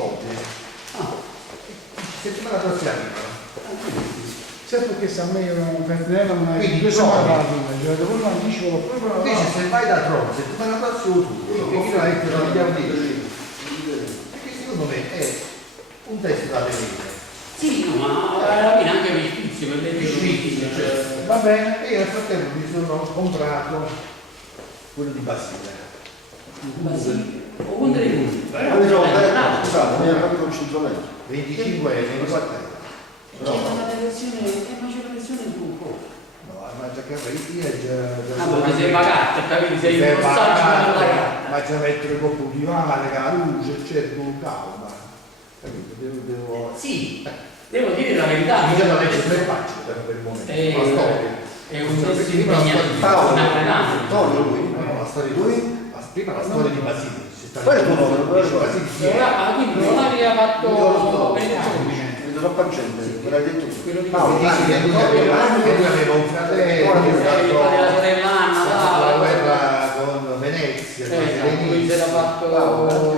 copie. Settimana prossima arrivano. Certo che se a me non prenderà una Quindi due settimane cioè dopo un anticipo proprio invece se vai da Trump settimana prossima tu perché non hai più la vogliamo dire, perché secondo me è un testo da vedere. Sì, no, ma alla fine anche per spizio, per le Cioè, va bene. e io nel frattempo mi sono comprato quello di Basile. o con delle punti. Scusate, mi ha fatto un centrometro. 25 euro, 24 euro. C'è una versione, ma c'è una versione su poco. No, ma già che io già... Ah, perché sei pagato, capito? Sei in passaggio per la carta. Ma c'è mettere il coppo di mare, la luce, eccetera, con calma. Capito? Devo... Sì, devo dire la verità. Mi già legge 3 pagine per il momento. La storia. È un testo impegnativo, Antonio lui? No, la storia di lui. Prima la storia di Basile. Poi il tuo nome, quindi non aveva fatto vedo troppa gente, me l'hai detto tu. quello di Paolo, lui aveva un fratello, la sorella Anna, la guerra con Venezia, lui si era fatto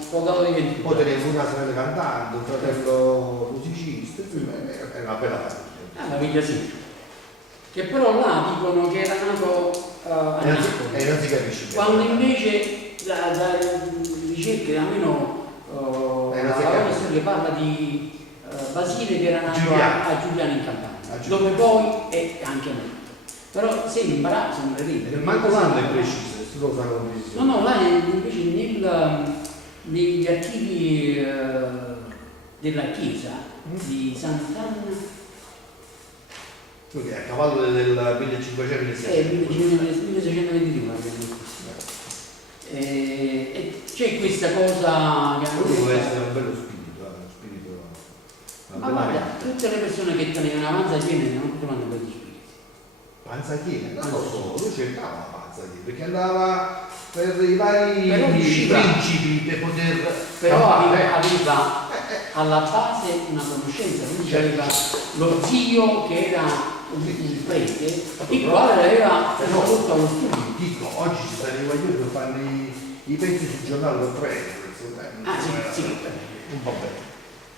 sfondato di 20. poi teneva una sorella cantante, un fratello musicista, è una bella famiglia. Una figlia sì. Che però là dicono che era nato a Napoli. E non si capisce. Quando invece da ricerche, almeno la parola storia parla di Basile che era nato a Giuliano in Campania, dove poi è anche morto. Però sembra ridere. Manco l'anno è preciso, se lo sanno benissimo. No, là invece negli archivi della chiesa di Sant'Anna. Quindi a cavallo del 1500 1622 e c'è questa cosa che deve essere un bello spirito, ma guarda, tutte le persone che tenevano una panza piena non trovano quegli spiriti. panza piena, non lo so, lui cercava la panza piena perché andava per i vari principi per poter però aveva alla base una conoscenza, quindi aveva lo zio che era un prete, il quale aveva fatto allo studio. Dico, oggi ci sarebbero io per fare i pezzi sul giornale del prete. Sì. Non va bene.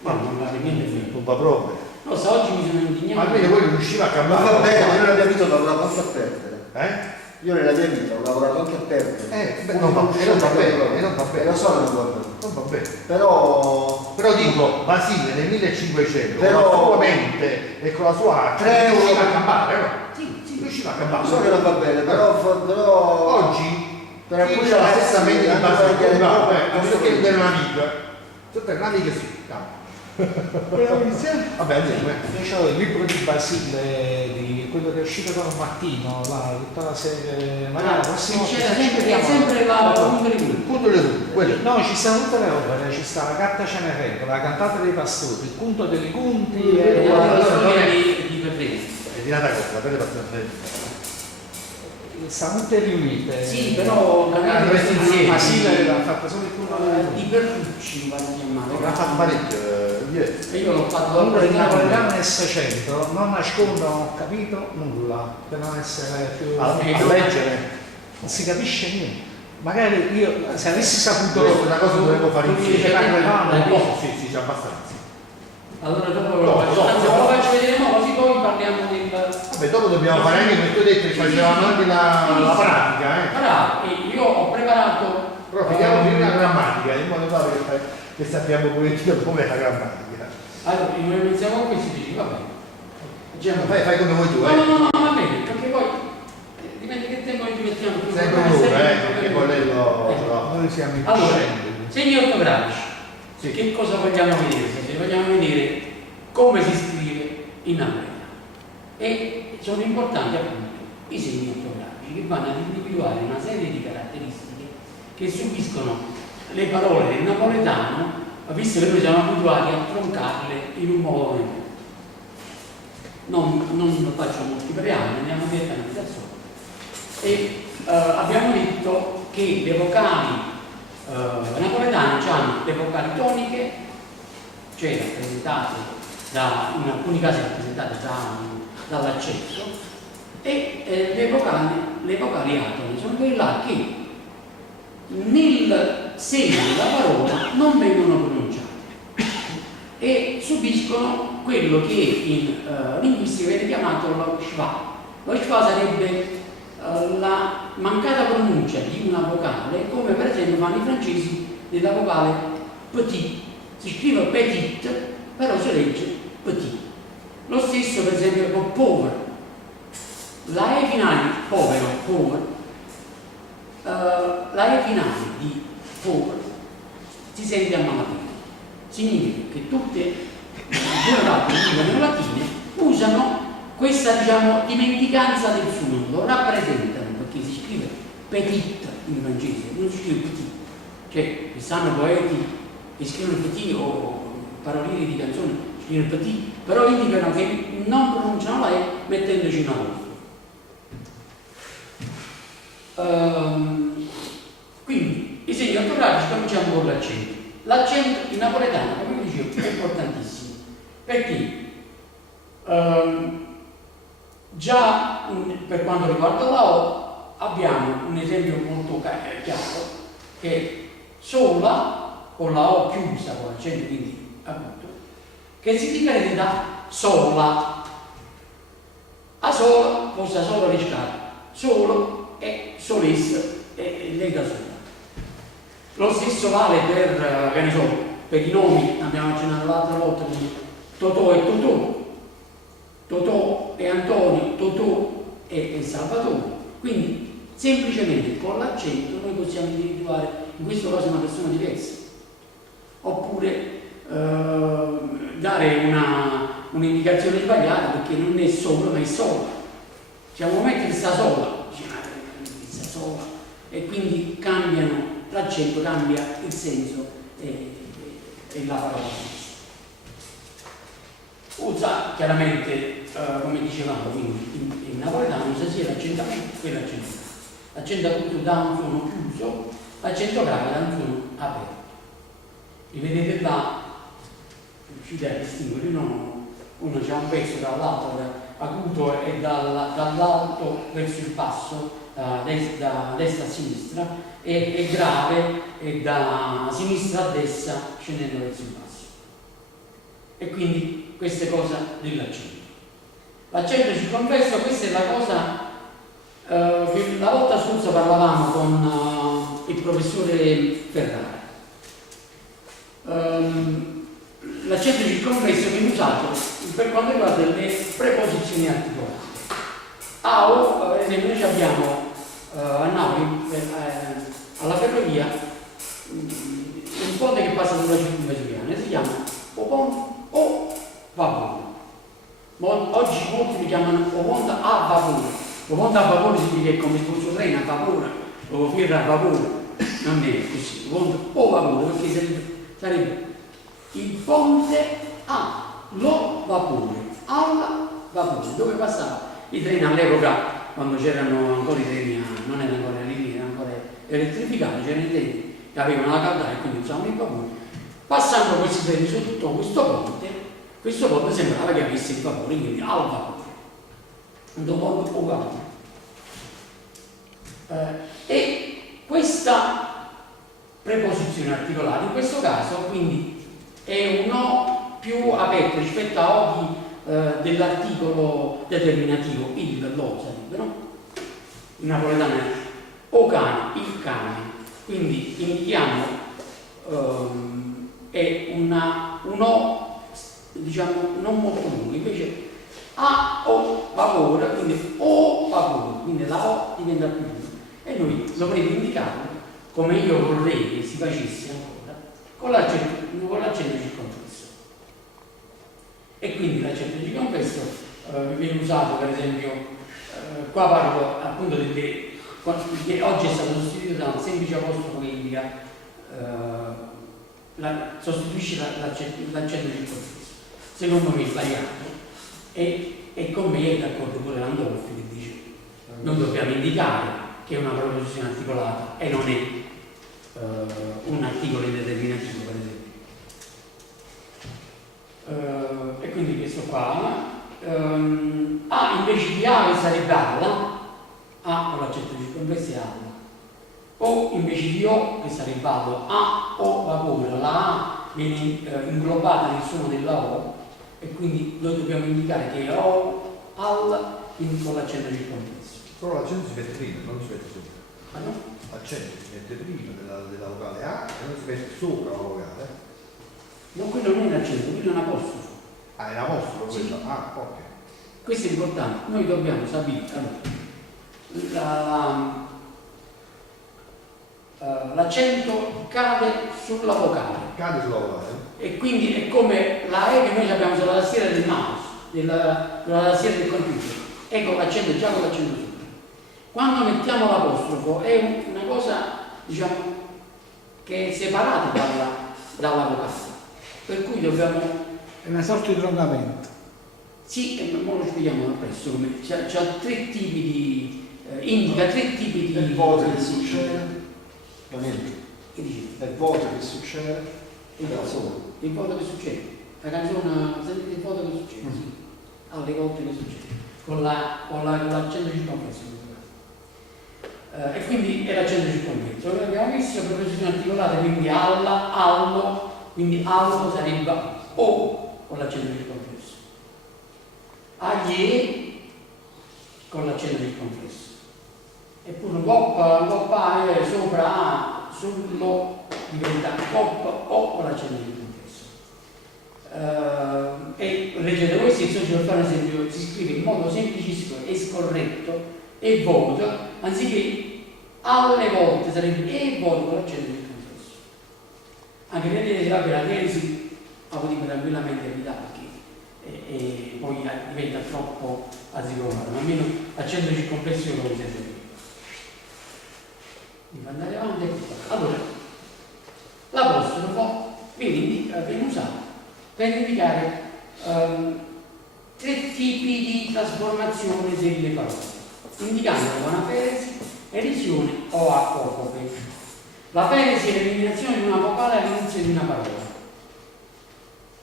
Ma non va bene. Non va proprio. No, se oggi mi sono indignato. Almeno poi riusciva a Ma cambiare. va bene, io nella mia vita ho lavorato anche a perdere. Io nella mia vita ho lavorato anche a perdere. Non va bene, non va bene. Lo so che non va bene. Non va bene. Però dico, Basile nel 1500 Però- con la sua mente e con la sua arte 3 euro riusciva a campare, no? Sì. Riusciva a lo campare. so che non va bene, però Oggi per alcuni c'è la stessa ragazzi mente di hanno Basile, anche a meno che non è un'amica. Tutte le amiche sì, campa. Vabbè, andiamo. Io c'ho il libro di Basile, di quello che è uscito da un mattino, là, tutta la serie. Magari la prossima volta C'era ci vediamo. sempre la Punto le due, quello. No, ci stanno tutte le opere, ci sta la Carta Cenerentola, la Cantata dei Pastori, il Punto dei Conti e la storia di Petrino. È di nata cosa, per le passioni. stanno tutte riunite. Sì, però magari dovresti insieme. Basile aveva fatto solo il Punto di Berrucci mi pare chiamato. L'ha fatto parecchio, E io l'ho fatto Comunque il napoletano nel 600 non nascondono, ho capito, nulla, per non essere più... a leggere. Non si capisce niente. Magari io, se avessi saputo... Questa è una cosa che dovevo fare insieme. napoletano, Sì, c'è abbastanza. Allora dopo lo faccio vedere, ma così poi parliamo del... Vabbè, dopo dobbiamo fare anche, come tu hai detto, che facevamo anche la pratica, Bravo, io ho preparato... Però vediamo prima la grammatica, in modo tale che sappiamo pure com'è la grammatica. Allora, iniziamo con questi dici, va bene. Fai come vuoi tu, No, va bene, perché poi dipende che tempo ci mettiamo. Sempre un'ora, perché poi lei noi siamo in Allora, scende. segni ortografici. Sì. Che cosa vogliamo vedere? Vogliamo vedere come si scrive in napoletano. E sono importanti appunto i segni ortografici che vanno ad individuare una serie di caratteristiche che subiscono le parole del napoletano, visto che noi siamo abituati a troncarle in un modo o nell'altro. Non faccio molti preamboli, andiamo direttamente al solo. E abbiamo detto che le vocali napoletane hanno le vocali toniche, cioè rappresentate in alcuni casi rappresentate dall'accento, e le vocali atone sono quelle che nel segno della parola non vengono pronunciate. subiscono quello che in linguistica viene chiamato lo schwa. Lo schwa sarebbe la mancata pronuncia di una vocale, come per esempio fanno i francesi della vocale petit. Si scrive petit, però si legge petit. Lo stesso per esempio con povero. La E finale di povero, la E finale di povero si sente a malapena. Significa che tutte le parole che vivono latine usano questa, diciamo, dimenticanza del suono, lo rappresentano, perché si scrive petit in francese, non si scrive petit. Cioè, ci stanno poeti che scrivono petit o parolieri di canzoni scrivono petit, però indicano che non pronunciano la E mettendoci una voce. Quindi i segni ortografici cominciamo con l'accento. L'accento in napoletano, come vi dicevo, è importantissimo perché già per quanto riguarda la O abbiamo un esempio molto chiaro che è sola con la O chiusa con l'accento quindi acuto, che si differenzia da sola. A sola fosse a sola riscatto, solo e solessa e lega sola. Lo stesso vale per, che ne so, per i nomi, abbiamo accennato l'altra volta, Totò e Totò, Totò e Antonio, Totò e Salvatore. Quindi semplicemente con l'accento noi possiamo individuare in questo caso una persona diversa. Oppure dare un'indicazione sbagliata perché non è solo ma è sola. Diciamo mettere sta sola, sta sola, e quindi cambiano. L'accento cambia il senso e la parola. Usa chiaramente, come dicevamo, quindi in napoletano usa sia l'accento acuto che l'accento grave. L'accento acuto dà un suono chiuso, l'accento grave dà un suono aperto. E vedete là, riuscite a distinguere, uno c'ha un pezzo dall'alto acuto e dall'alto verso il basso, da destra a sinistra, e grave e da sinistra a destra scendendo verso il basso. E quindi questa è cosa dell'accento. L'accento circonflesso, questa è la cosa che la volta scorsa parlavamo con il professore Ferrara. L'accento circonflesso viene usato per quanto riguarda le preposizioni articolate. A o, per esempio, noi abbiamo a Napoli, alla ferrovia, un ponte che passa sulla Circumvesuviana, si chiama o ponte o vapore. Oggi molti li chiamano o ponte a vapore. O ponte a vapore significa che è come se fosse un treno a vapore o fiera a vapore. Non è così, o ponte o vapore, perché sarebbe il ponte a lo vapore, al vapore, dove passava i treni all'epoca, quando c'erano ancora i treni, non era ancora le linee, era ancora elettrificati, c'erano i treni che avevano la caldaia e quindi usavano il vapore. Passando questi treni sotto questo ponte sembrava che avesse il vapore, quindi al vapore, un ponte o vapore. E questa preposizione articolata in questo caso quindi è un O più aperto rispetto a O dell'articolo determinativo, lo sarebbe, no? In napoletano è o cane, il cane, quindi indichiamo è un O, diciamo, non molto lungo, invece A o vapore, quindi O vapore, quindi la O diventa più lunga e noi dovremo indicarlo come io vorrei che si facesse ancora con l'accento circonflesso. E quindi l'accento circonflesso viene usato, per esempio, qua parlo appunto che oggi è stato sostituito da un semplice apostrofo che indica, sostituisce l'accento circonflesso. Secondo me è sbagliato e con me è d'accordo con Landolfi che dice non dobbiamo indicare che è una preposizione articolata e non è un articolo indeterminativo, per esempio. E quindi questo qua A invece di A sarebbe alla, A con l'accento circonflesso è alla, O invece di O che sarebbe allo, A o vapore, la A viene inglobata nel suono della O e quindi noi dobbiamo indicare che è O, al, quindi con l'accento circonflesso. Però l'accento si mette prima, non si mette sopra. Ah, no? L'accento si mette prima della vocale A e non si mette sopra la vocale. No, quello non è l'accento, quello è un apostrofo. Ah, è apostolo Sì. quello? Ah, ok. Questo è importante, noi dobbiamo sapere, allora, l'accento cade sulla vocale Cade sulla vocale. e quindi è come la E che noi abbiamo sulla tastiera del mouse, sulla tastiera del computer, ecco l'accento già con l'accento sopra. Quando mettiamo l'apostrofo è una cosa, diciamo, che è separata dalla vocale, per cui dobbiamo... È una sorta di prolungamento. Sì, e ora lo spieghiamo appresso, c'ha 3 tipi di... indica 3 tipi di... Il voto che succede? Non niente. Che dici? È il voto che succede? Il voto che succede. La canzone, sentite il voto che succede? Sì. Alle volte che succede. Con l'accento circonflesso. E quindi è l'accento circonflesso. Abbiamo visto la preposizione articolata, quindi alla, allo, quindi allo sarebbe O con l'accento circonflesso. Agli con l'accento circonflesso. Eppure coppa è sopra A, sullo diventa coppa O con l'accento circonflesso. E leggete voi stesso, ci per fare un esempio, si scrive in modo semplicissimo e scorretto e voto, anziché alle volte sarebbe e voto con l'accento circonflesso. Anche vedete che la tesi la potremmo tranquillamente evitare e poi diventa troppo arzigogolato, ma almeno l'accento circonflesso io lo uso sempre. Devo andare avanti. Allora, l'apostrofo viene usato per indicare 3 tipi di trasformazione delle parole, indicando una peresi, erisione o apocope. La peresi è l'eliminazione di una vocale all'inizio di una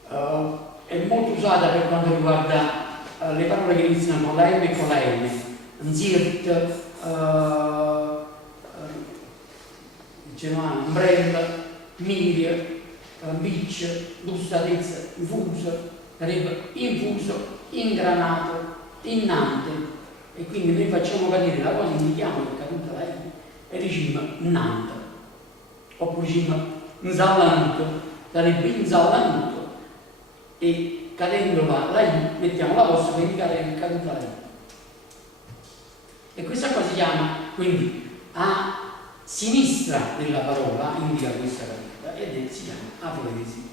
parola. È molto usata per quanto riguarda le parole che iniziano con la M e con la N. Zirt, umbrella, mir, beach, gustatezza, infuso, sarebbe infuso, ingranato, innante. E quindi noi facciamo cadere la cosa, indichiamo che è caduta la I e diciamo nanta. Oppure diciamo insallanto, sarebbe insallanto. E cadendo la I mettiamo la posta per indicare che è caduta la I. E questa cosa si chiama, quindi, a sinistra della parola indica questa caduta ed si chiama aporesia.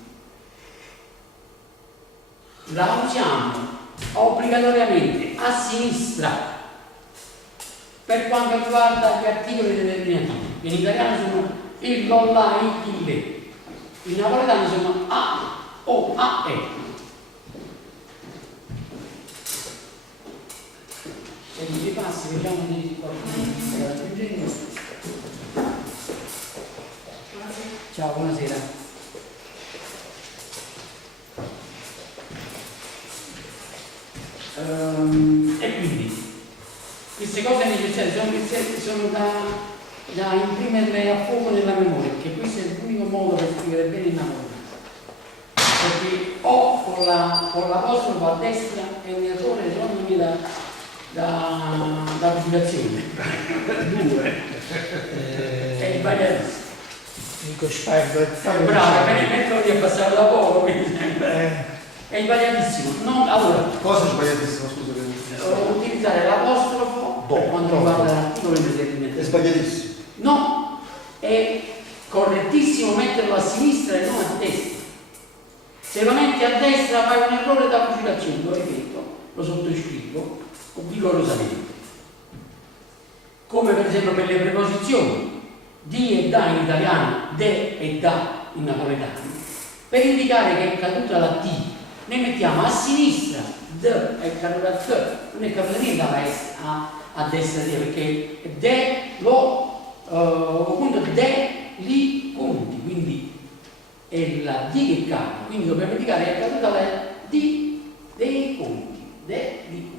La usiamo obbligatoriamente a sinistra per quanto riguarda gli articoli determinativi. In italiano sono il, lo, la, il, le. In napoletano sono a, o, a, e. E mi passi, vediamo di qualcuno. Ciao, buonasera. E quindi queste cose necessarie sono da imprimerle a fuoco nella memoria, perché questo è l'unico modo per scrivere bene il napoletano. Perché o con l'apostrofo a destra è un errore secondo me da pubblicazione. Due. È sbagliatissimo. Dico sperdo, Bravo, metterlo lì a passare da poco, è sbagliatissimo. Allora, Cosa è sbagliatissimo, scusa? utilizzare l'apostrofo per quanto riguarda l'articolo in È determinato. sbagliatissimo. No, è correttissimo metterlo a sinistra e non a destra. Se lo metti a destra fai un errore da fucilazione, lo ripeto, lo sottoscrivo vigorosamente. Come per esempio per le preposizioni di e da in italiano, de e da in napoletano, per indicare che è caduta la T, ne mettiamo a sinistra, d è caduta t, non è caduta niente a destra di, perché de, lo, appunto de, li, punti, quindi è la D che cade, quindi dobbiamo indicare che è caduta la D dei punti, de, di punti.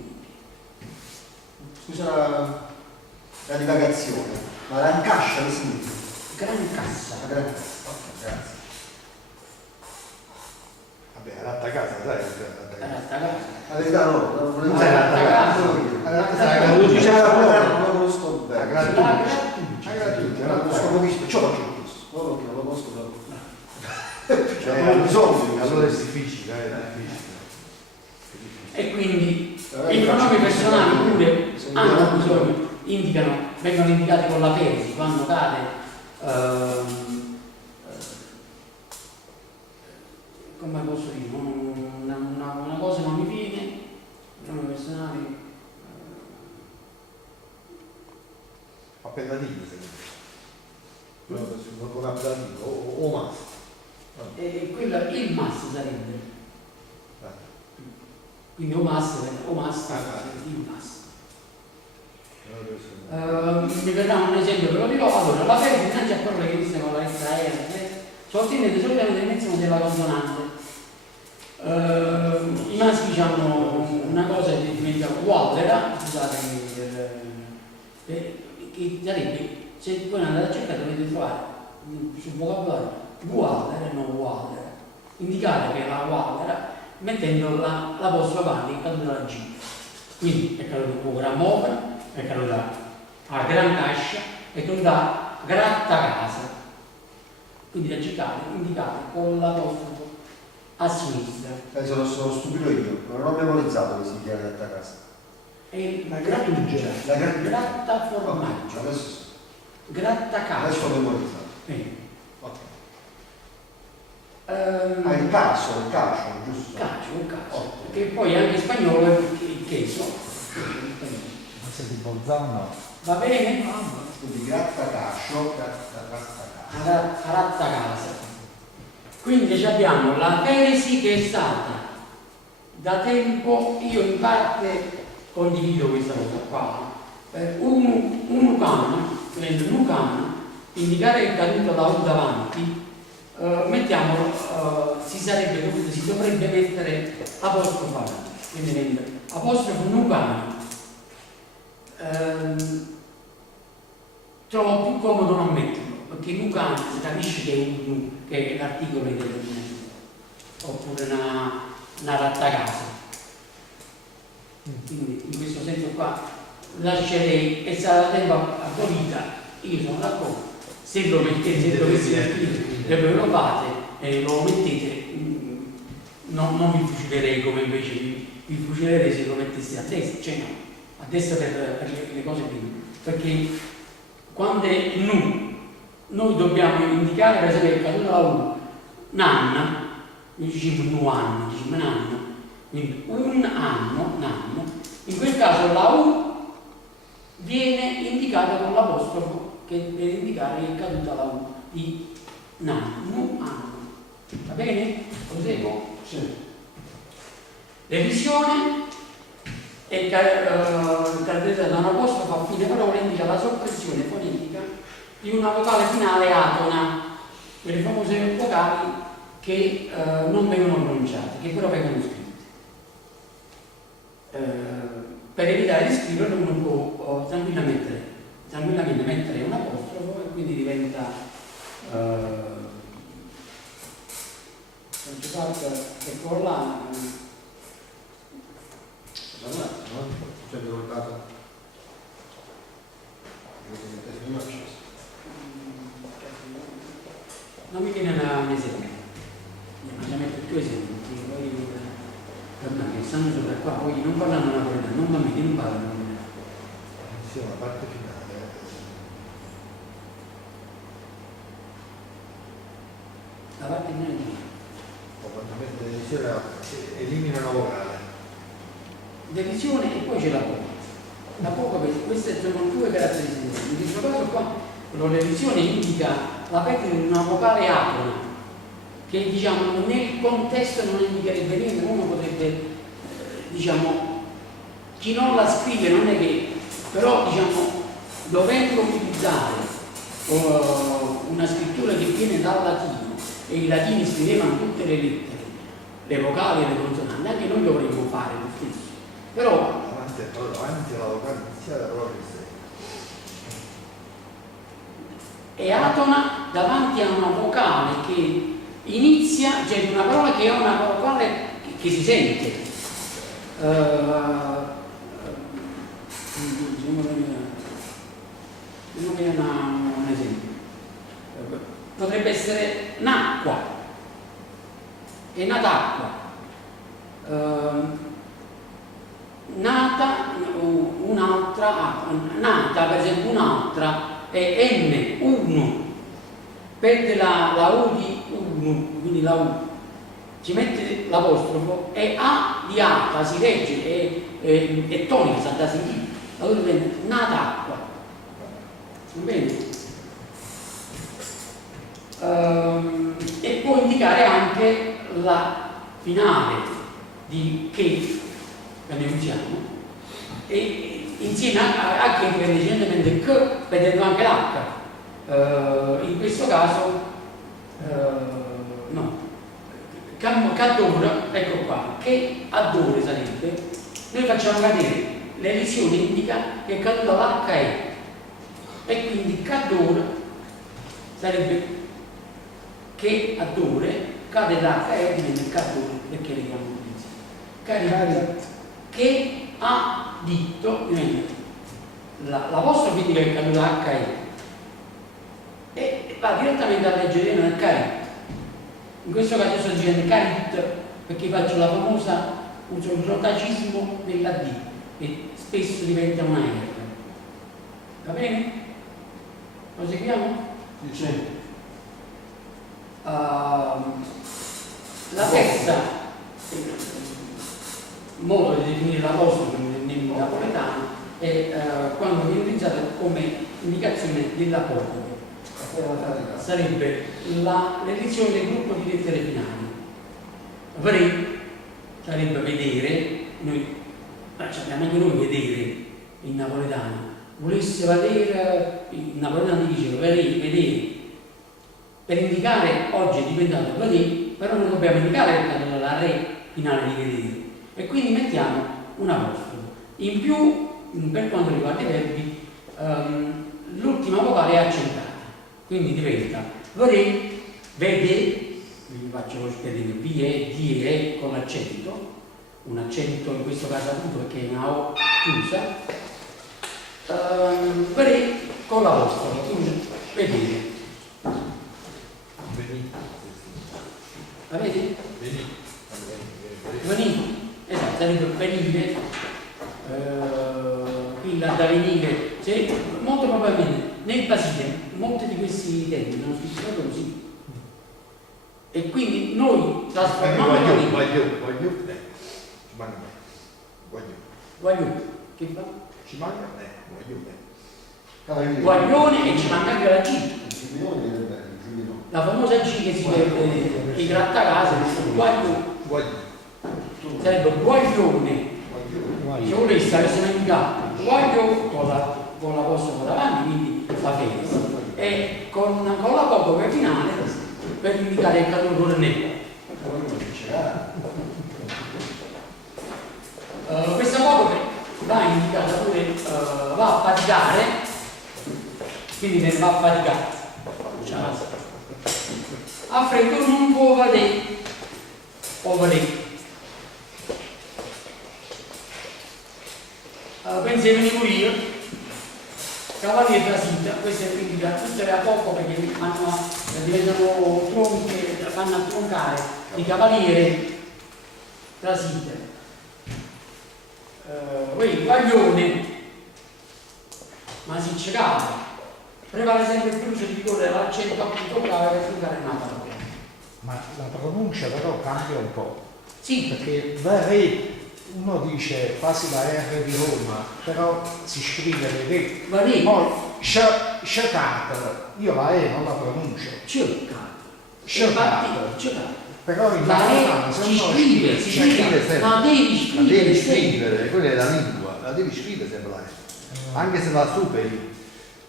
Scusa la divagazione, ma la incascia che significa? Gran cassa. La gran cassa. Ok, grazie. Vabbè, aratta casa, sai? Aratta casa. La verità no, non volevo Sai, aratta casa. Aratta casa. lo diceva non lo conosco La bene. grattugia, Non lo conosco pochissimo, ciò l'ho chiesto. No, perché non lo conosco proprio. Cioè, non ho bisogno. allora è difficile, è difficile. E quindi i pronomi personali pure hanno bisogno, vengono indicati con la tesi quando cade come posso dire, una cosa non mi viene, i pronomi personali Appellativi, non con appellativo, o mas. e quella il mas sarebbe. Quindi il mas, il mas. Mi verrà un esempio, ve lo dirò. Allora, la verba innanzi a parole che iniziano con la lettera R sottende solitamente l'inizio della consonante. I maschi hanno una cosa che diventa Wallera, scusate, che sarebbe, se voi andate a cercare dovete trovare sul vocabolario Waller e non Waller, indicare che la Wallera mettendo l'apostrofo avanti è caduta la G. Quindi è caduta un grammofono, è caduta a gran cascia, è caduta gratta casa. Quindi da cercare, indicate con l'apostrofo a sinistra. Sono stupido io, non ho memorizzato che si chiama gratta casa. E La grattugia. La grattugia. gratta formaggio. Adesso Gratta casa. adesso ho memorizzato. Ok. Il cacio, giusto? Un cacio. Che poi anche in spagnolo è il queso. Ma sei di Bolzano no? Va bene? Quindi gratta cacio, gratta casa. Aratta casa. Quindi abbiamo la tesi che è stata da tempo, io in parte condivido questa cosa qua, un ucano, prendo un ucano, indicare il caduto da U davanti, si dovrebbe mettere apostrofo avanti, quindi prende apostrofo nucano. Trovo più comodo non metterlo, perché nucano si capisce che è l'articolo determinativo, oppure una rattagasa. Quindi in questo senso qua lascerei, è stata tempo abolita, io sono d'accordo. Se lo mettete, se dovesse scrivere, lo provate e lo mettete, non vi fucilerei come invece vi fucilerei se lo metteste a destra, cioè no, a destra per le cose prima. Perché quando è nu, noi dobbiamo indicare, per esempio, che è caduta la U, nanna, noi diciamo nu anno, diciamo nanna, quindi un anno, nanno, in quel caso la U viene indicata con l'apostrofo che deve indicare che è caduta la U di nanno, anno. Va bene? Proseguo? Sì. Revisione è caratterizzata da un apostrofo a fine parola, indica la soppressione fonetica di una vocale finale atona, quelle famose vocali che non vengono pronunciate, che però vengono scritte. Per evitare di scriverlo uno può tranquillamente mettere un apostrofo e quindi diventa ecco là. Ci ho ricordato. Non mi viene un esempio, bisogna mettere più esempi, poi per me che stanno sopra qua, poi non parlano napoletano, non bambini, non parlano. Sì, la parte finale. La parte finale di O quando mette insieme elimina una vocale. derisione e poi c'è la poca. La poca, queste sono due caratteristiche. In questo caso qua, la derisione indica la perdita di una vocale apona, che diciamo nel contesto non indicherebbe niente, uno potrebbe, diciamo, chi non la scrive non è che, però diciamo, dovendo utilizzare una scrittura che viene dal latino, e i latini scrivevano tutte le lettere, le vocali e le consonanti, anche noi dovremmo fare lo stesso. Però davanti alla vocale iniziale proprio è atona davanti a una vocale che inizia, c'è una parola che è una vocale che si sente. Non mi viene un esempio. Potrebbe essere nacqua, è natacqua, nata un'altra, nata per esempio un'altra è N, uno, perde la U di uno, quindi la U, ci mette l'apostrofo e A di alta, si regge, è tonica, sta da sentire, allora diventa natacqua, va bene? E può indicare anche la finale di che ne usiamo e insieme a che recentemente che vedendo anche l'H in questo caso no cadore, ecco qua, che addore sarebbe, noi facciamo cadere l'elisione indica che è caduta l'HE e quindi cadore sarebbe che addore, cade l'H e diventa cadore perché le chiamo così. Che ha ditto, la vostra critica è caduta HE e va direttamente a leggere nel carit. In questo caso sto dicendo carit perché faccio la famosa, uso il rotacismo della D che spesso diventa una R. Va bene? Lo seguiamo? Sì. La terza modo di definire l'apostrofo nel napoletano è quando viene utilizzato come indicazione dell'apostrofo. Sarebbe l'edizione del gruppo di lettere finali. Vre sarebbe vedere, noi abbiamo anche noi vedere in napoletano. Volesse vedere, in napoletano dice vedere. Per indicare, oggi è diventato vedere, però noi dobbiamo indicare la re finale di vedere. E quindi mettiamo un apostrofo. In più, per quanto riguarda i verbi, l'ultima vocale è accentata. Quindi diventa vedere, vi faccio lo spiegare vie, die con l'accento, un accento in questo caso appunto perché è una O chiusa, vedere con l'apostrofo, quindi vedere. Avete? Venire, esatto, sarebbe venire, quindi da venire, molto probabilmente nel Basile molti di questi termini sono scritti proprio così. E quindi noi trasformiamo che fa? Ci manca Guaglione e ci manca anche la G. La famosa G che si vede i grattacase, sarebbe guaglione. Se volesse avesse mangiato guaglio con l'apostrofo davanti, quindi la fede, e con l'apostrofo finale per indicare il cadore nero. Questa apostrofo va indicata pure, va a faticare, quindi ne va a faticare. A freddo non può vedere o vedere. Pensiamo di morire, cavaliere della Sita, questa è quindi da tutte le a poco perché diventano tronche, vanno a troncare i cavaliere della Sita. Poi guaglione, ma si cercava. Prevale sempre più di ricorrere l'accento appunto grave per truncare una parola. Ma la pronuncia però cambia un po'. Sì. Perché Varese, uno dice quasi la R di Roma, però si scrive Varese. Varese. Poi Sciacata, io la E non la pronuncio. Cercata. Però in la napoletano si scrive sempre. La devi scrivere. Quella è la lingua, la devi scrivere sempre la E. Anche se la superi.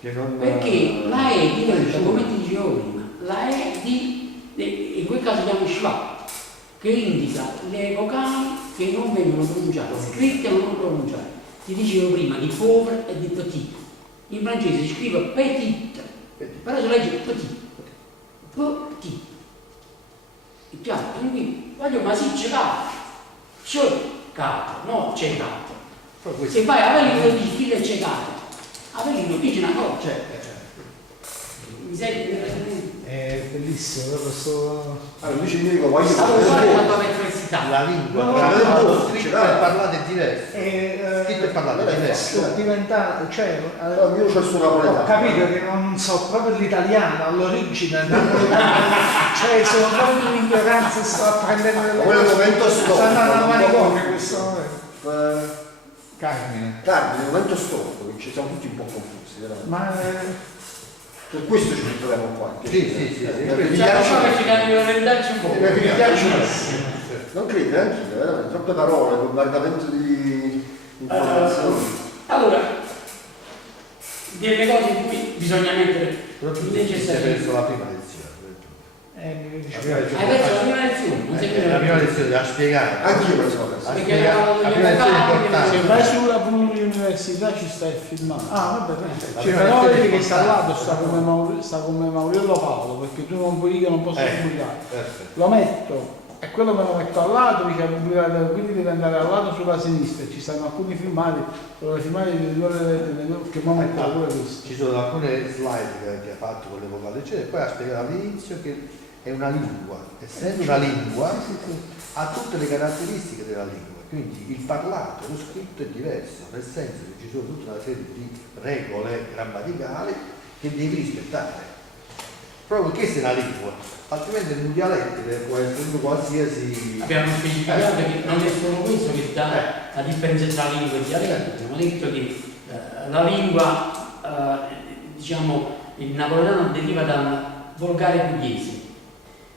Perché la E diventa, come ti dicevo prima, la E in quel caso chiamo schwa, che indica le vocali che non vengono pronunciate, scritte ma non pronunciate. Ti dicevo prima di pauvre e di petit. In francese si scrive petit, però si legge petit. Petit. il piatto, quindi voglio ma sì ciecato, no ciecato. Se vai a Avellino dici chi è ciecato, Avellino dice una cosa, mi senti? È bellissimo, questo... Allora, dice il mio voglio Stavo usando la tua perplessità. La lingua, No, scritto e parlato è diverso. Scritto e parlato è diverso. Diventa, cioè, io c'ho il suo napoletano. ho capito che non so proprio l'italiano all'origine, cioè sono proprio in ignoranza, sto apprendendo delle Quello è il momento sto storico. andando a un po' manicomio in questo momento. Carmine. Carmine, il momento storico, che ci siamo tutti un po' confusi, veramente. Ma Per questo ci ritroviamo qua. Sì. Per Diciamo che ci cambiano l'orientarci un po'. Non credi, anch'io, veramente. Troppe parole, bombardamento di informazioni. Allora, delle cose in cui bisogna mettere Però tu ti sei perso la prima lezione. mi dice, hai perso la prima lezione, non sei La prima lezione da spiegare. Anch'io me lo sono perso. Perché La prima lezione è importante. Se vai sulla università ci stai filmando. ah vabbè, La Cioè, prima però lezione è vedi che sta al lato, importante. sta come Mauriello Paolo, perché tu non puoi, io non posso pubblicare. Perfetto. Lo metto e quello me lo metto al lato, dice pubblicare, quindi deve andare al lato sulla sinistra. Ci stanno alcuni filmati, sono le filmate di che mi metto pure questo. Ci sono alcune slide che ha fatto con le vocali, eccetera, e poi ha spiegato all'inizio che è una lingua, essendo una lingua ha tutte le caratteristiche della lingua, quindi il parlato, lo scritto è diverso, nel senso che ci sono tutta una serie di regole grammaticali che devi rispettare, proprio perché sei una lingua, altrimenti in un dialetto può essere qualsiasi... Abbiamo specificato che non è solo questo che dà la differenza tra lingua e dialetto, abbiamo detto che la lingua, diciamo, il napoletano deriva dal volgare pugliese,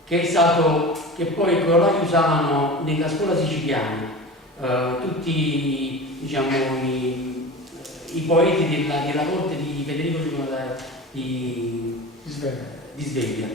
che è stato, che poi quello là che usavano nella scuola siciliana, tutti diciamo, i poeti della corte di Federico II di Sveglia.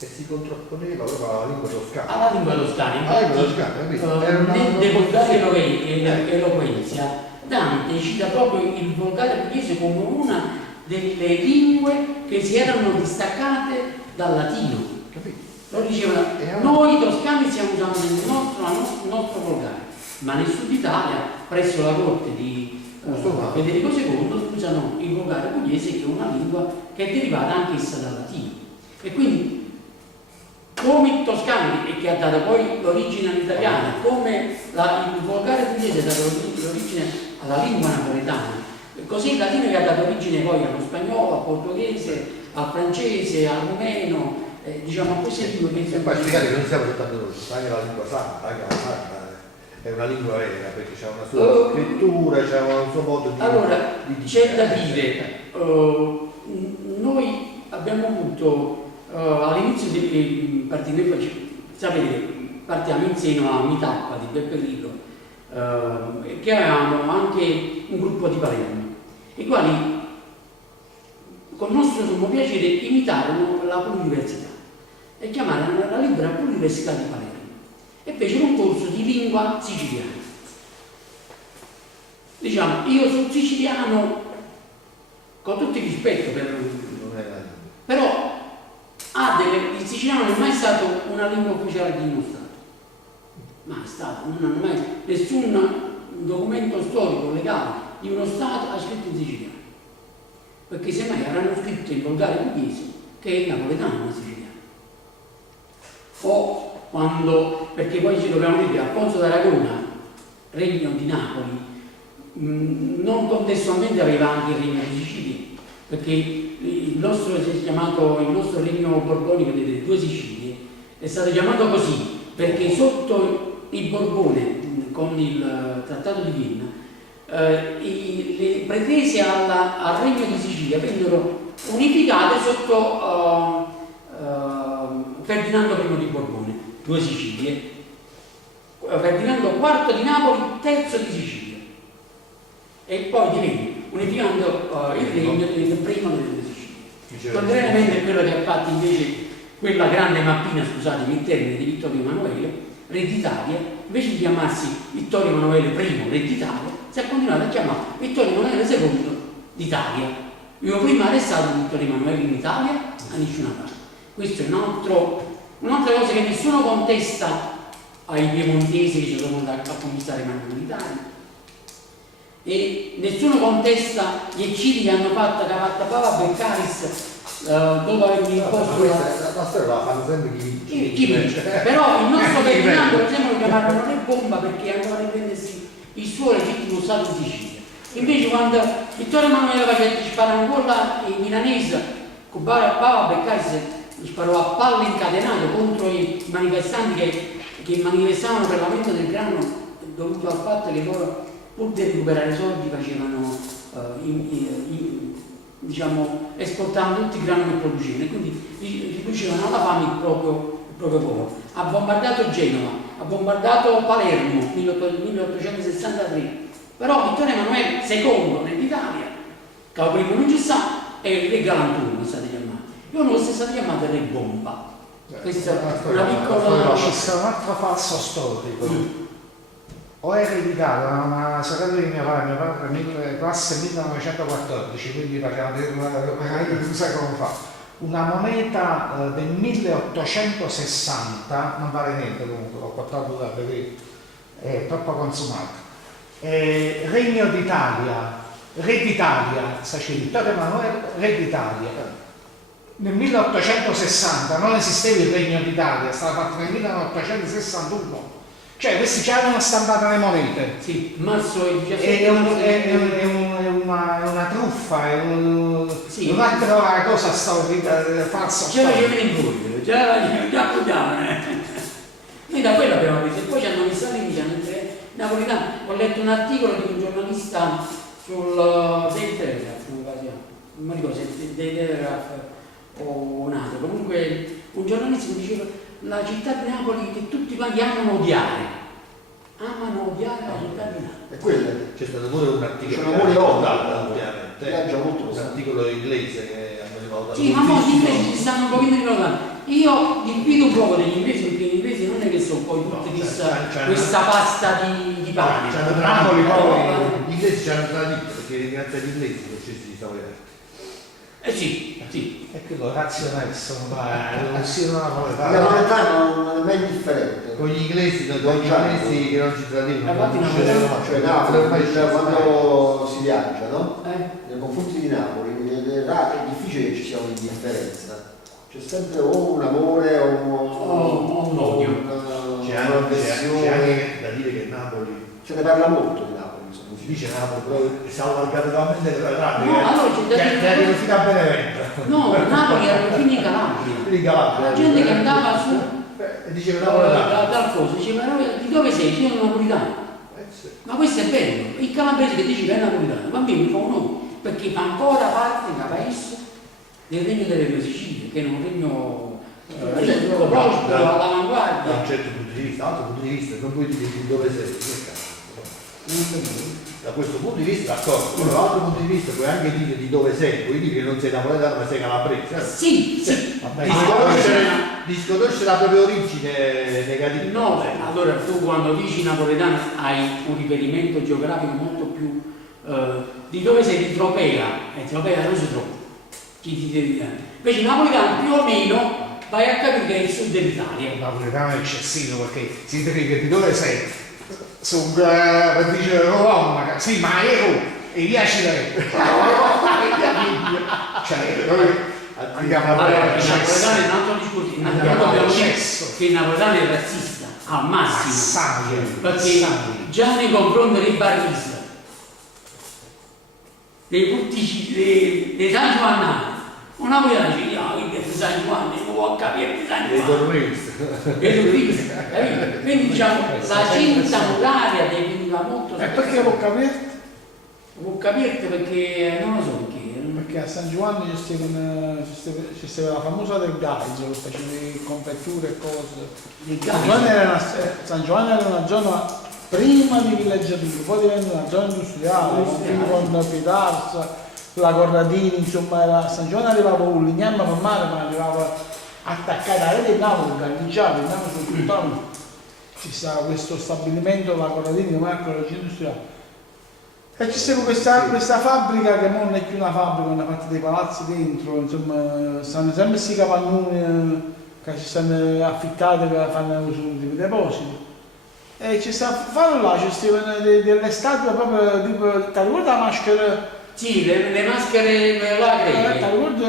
E si contrapponeva proprio alla lingua toscana. Alla lingua toscana, Alla lingua infatti, toscana, capito? Era una- nel De Volgare Eloquenzia, Dante cita proprio il volgare pugliese come una delle lingue che si erano distaccate dal latino. Capito? Lo dicevano, È un- noi toscani stiamo usando il nostro volgare, ma nel sud Italia, presso la corte di Federico II, usano il volgare pugliese, che è una lingua che è derivata anch'essa dal latino. E quindi, come i toscani, e che ha dato poi l'origine all'italiana, come il volgare pugliese ha dato l'origine alla lingua napoletana, così il latino che ha dato origine poi allo spagnolo, al portoghese, al francese, al rumeno, diciamo a queste lingue che E poi spiegare che non siamo soltanto noi, anche la lingua sarda, anche la sarda è una lingua vera perché c'è una sua scrittura, c'è un suo modo di... Allora, di c'è da dire, noi abbiamo avuto all'inizio del partimento, sapete, partiamo in seno a Mi Tappa di Beppe Grillo, che avevamo anche un gruppo di Palermo, i quali con nostro sommo piacere imitarono la Università e chiamarono la Libera Università di Palermo e fecero un corso di lingua siciliana. Diciamo, io sono siciliano con tutto il rispetto però il siciliano non è mai stato una lingua ufficiale di uno Stato, mai stato, non è mai nessun documento storico legale di uno Stato ha scritto in siciliano, perché semmai avranno scritto in volgare pugliese, che è il napoletano siciliano. O quando, perché poi ci dobbiamo dire, Alfonso d'Aragona, regno di Napoli, non contestualmente aveva anche il regno di Sicilia, perché il nostro regno borbonico delle due Sicilie è stato chiamato così perché sotto il Borbone, con il Trattato di Vienna, le pretese al regno di Sicilia vennero unificate sotto Ferdinando I di Borbone, due Sicilie, Ferdinando IV di Napoli, terzo di Sicilia, e poi divenne, unificando il regno del primo delle due Sicilie. Contrariamente a quello che ha fatto invece quella grande mappina, scusatemi il termine, di Vittorio Emanuele, re d'Italia, invece di chiamarsi Vittorio Emanuele I, re d'Italia, si è continuato a chiamare Vittorio Emanuele II d'Italia. Il primo arrestato Vittorio Emanuele in Italia a nessuna parte. Questo è un altro Un'altra cosa che nessuno contesta ai piemontesi che ci sono andati a conquistare i militari, e nessuno contesta gli eccidi che hanno fatto Papa Beccaris dopo aver imposto La storia la fanno sempre chi vince. Però il nostro Ferdinando, per esempio, lo chiamarono re bomba perché andava a riprendersi il suo legittimo stato in Sicilia. Invece quando Vittorio Emanuele faceva sparare un gol ai milanesi, con Papa Beccaris gli sparò a palle incatenate contro i manifestanti che manifestavano per l'aumento del grano dovuto al fatto che loro, pur di recuperare soldi, facevano diciamo, esportavano tutti i grani che producevano, e quindi riducevano alla fame il proprio popolo. Ha bombardato Genova, ha bombardato Palermo nel 1863, però Vittorio Emanuele II nell'Italia, che primo non ci sta, è il re Galantuono, state chiamati. Io non lo state chiamando re bomba. Questa è una piccola. Ci sta un altro falso storico. Ho ereditato da una sorella di mio padre, classe 1914, quindi parliamo di un secolo fa, una moneta del 1860, non vale niente comunque, l'ho portato da vedere, è troppo consumato. Regno d'Italia, re d'Italia, Vittorio Emanuele, re d'Italia. Nel 1860 non esisteva il Regno d'Italia, è stato fatto nel 1861. Cioè questi già avevano stampato le monete. Sì, marzo il 17. È una truffa, è un'altra cosa storica, falsa. Già facevano in burro, già appoggiavano. Noi da quello abbiamo preso, e poi ci hanno messo all'inizio, napoletano. Ho letto un articolo di un giornalista sul Telegraph, non mi ricordo se è Telegraph o un altro, comunque un giornalista che diceva la città di Napoli che tutti quanti amano odiare la città di Napoli. E quello c'è stato pure un articolo. C'è un amore ovviamente. Viaggia molto Un articolo inglese che hanno rivalutato. Sì, ma molti inglesi ci stanno un pochino rivalutando. Io diffido un po' degli inglesi perché gli inglesi non è che sono poi tutti questa pasta di pane. Napoli poi gli inglesi ci hanno tradito perché grazie agli inglesi sono scesi di Savorare. Sì. E quello razionale sono non siano Il napoletano. napoletano è indifferente. Con gli inglesi che non ci tradivano. Infatti Cioè Napoli, quando si viaggia, no? Eh? Nei confronti di Napoli è difficile che ci sia un'indifferenza. C'è sempre o un amore o un odio. C'è un'avversione. anche da dire che Napoli, Se ne parla molto di Napoli. si dice Napoli, però siamo allargati talmente la No, allora c'è da che arriva fino a Benevento. No, Napoli era fino in Calabria. Quindi Calabria. La gente che andava su E diceva napoletano. dal coso diceva di dove sei? Io sono napolitano. Sì. Ma questo è bello. Il calabrese che dice che è napolitano, ma mi fa un nome, perché fa ancora parte da paese del regno delle due Sicilie, che è un regno prospero, Da all'avanguardia. un certo punto di vista, altro punto di vista, non puoi dire di dove sei, che cazzo. Da questo punto di vista d'accordo, però dall'altro punto di vista puoi anche dire di dove sei, puoi dire che non sei napoletano ma sei calabrese. Sì. Disconoscere la propria origine negativa. No, allora tu quando dici napoletano hai un riferimento geografico molto più di dove sei, di Tropea, e Tropea non si trova. Chi ti deve dire? Invece napoletano più o meno vai a capire che è il sud dell'Italia. Il napoletano è eccessivo perché si deve dire di dove sei. Su per dire Roma, sì, ma ero e via ci cioè andiamo a Allora, vedere il napoletano è un altro discorso. Innanzitutto dobbiamo dire che il napoletano è razzista al massimo, perché già nei confronti dei barista, dei puttici, dei San Giovannani, un napoletano dice che San Giovanni non può capire di San Giovanni. Quindi diciamo la cinta muraria definiva molto. E perché bocca aperta? Bocca aperta perché non lo so perché. Perché a San Giovanni ci stava la famosa del Gaiso, che faceva confetture e cose. San Giovanni era una zona prima di villeggiatura, poi diventa una zona industriale, con Pitarsa, la Corradini, insomma San Giovanni arrivava un Lignano per mare, ma arrivava attaccata alla rete di Napoli, galleggiava, il Napoli sul tutt'altro. Ci sta questo stabilimento, la Corradini, che marca l'origine industriale. E ci stava questa fabbrica che non è più una fabbrica, hanno fatto dei palazzi dentro, insomma, stanno sempre questi capannoni che ci stanno affittate, che fanno uso di depositi. E ci fanno là, ci stavano delle statue proprio tipo, ti ricordi la maschera? Sì, le maschere là Ti greche. ricordi